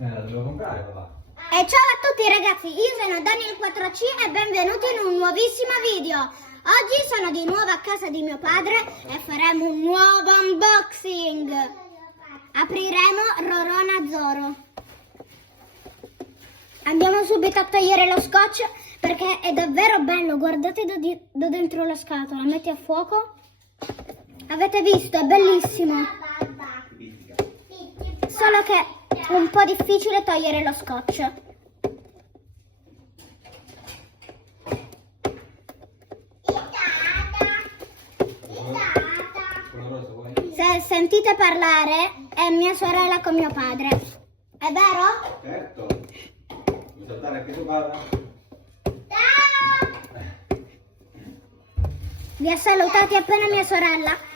La devo comprare, papà. E ciao a tutti ragazzi, io sono Daniel4C e benvenuti in un nuovissimo video. Oggi sono di nuovo a casa di mio padre e faremo un nuovo unboxing. Apriremo Rorona Zoro. Andiamo subito a togliere lo scotch perché è davvero bello. Guardate da dentro la scatola, metti a fuoco. Avete visto? È bellissimo. Solo che è un po' difficile togliere lo scotch. Se sentite parlare è mia sorella con mio padre. È vero? Certo. Vuoi saltare anche tuo padre? Vi ha salutati appena mia sorella.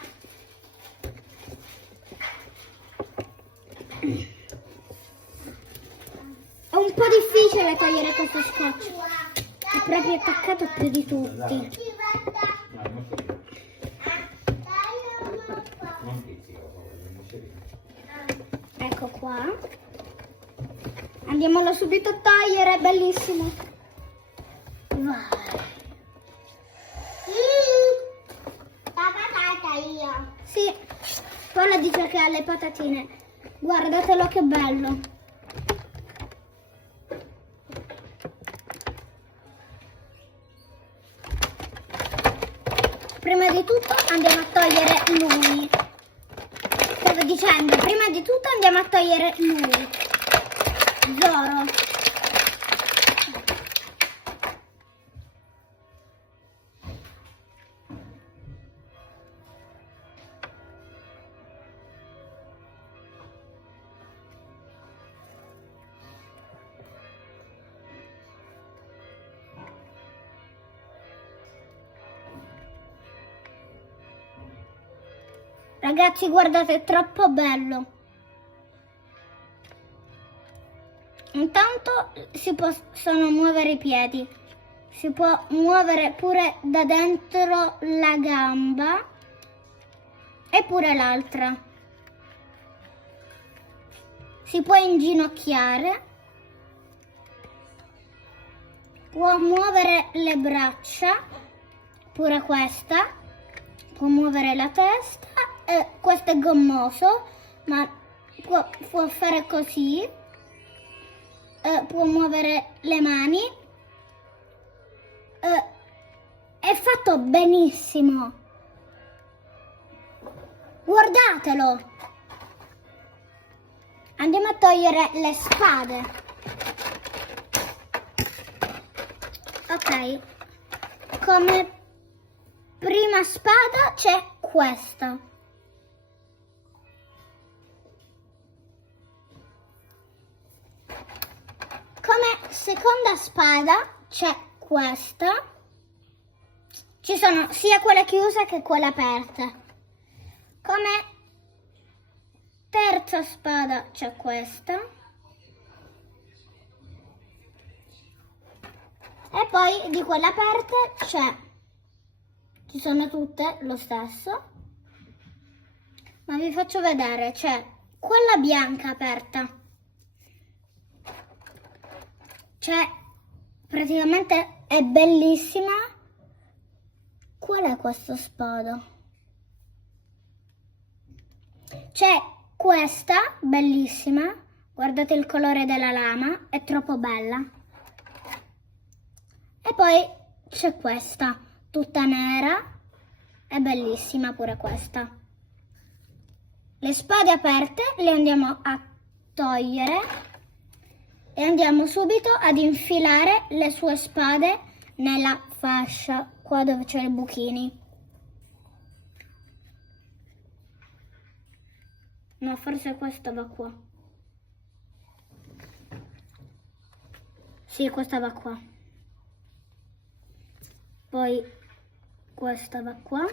È un po' difficile togliere questo scotch. È proprio attaccato più di tutti. Non pizzica, non c'è. Ecco qua. Andiamolo subito a togliere, è bellissimo. Vai. Sì, Paola dice che ha le patatine. Guardatelo che bello. Prima di tutto andiamo a togliere lui. Stavo dicendo, prima di tutto andiamo a togliere lui. Zoro. Ragazzi, guardate, è troppo bello. Intanto si possono muovere i piedi. Si può muovere pure da dentro la gamba e pure l'altra. Si può inginocchiare. Può muovere le braccia, pure questa. Può muovere la testa. Questo è gommoso, ma può fare così, può muovere le mani, è fatto benissimo, guardatelo. Andiamo a togliere le spade. Ok, come prima spada c'è questa. Come seconda spada c'è questa. Ci sono sia quella chiusa che quella aperta. Come terza spada c'è questa. E poi di quella aperta ci sono tutte lo stesso. Ma vi faccio vedere, c'è quella bianca aperta. Praticamente è bellissima. Qual è questo spada? C'è questa, bellissima. Guardate il colore della lama, è troppo bella. E poi c'è questa, tutta nera. È bellissima pure questa. Le spade aperte le andiamo a togliere. E andiamo subito ad infilare le sue spade nella fascia, qua dove c'è i buchini. No, forse questa va qua. Sì, questa va qua. Poi questa va qua.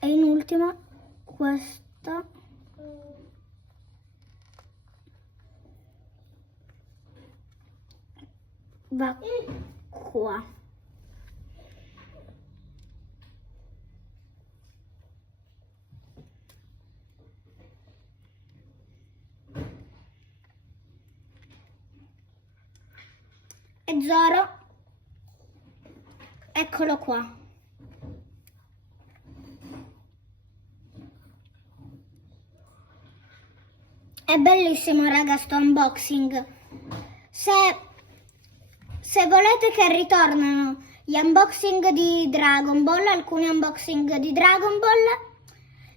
E in ultima questa. Va qua. E Zoro, eccolo qua. È bellissimo, raga, sto unboxing. Se volete che ritornano gli unboxing di Dragon Ball, alcuni unboxing di Dragon Ball,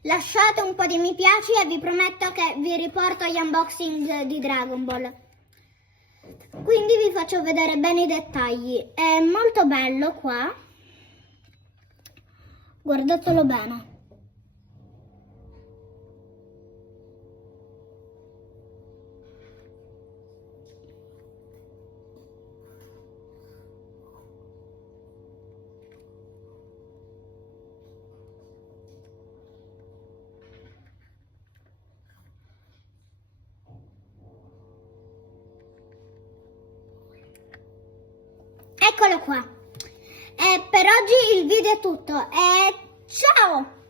lasciate un po' di mi piace e vi prometto che vi riporto gli unboxing di Dragon Ball. Quindi vi faccio vedere bene i dettagli. È molto bello qua. Guardatelo bene. Eccolo qua. Per oggi il video è tutto. Ciao!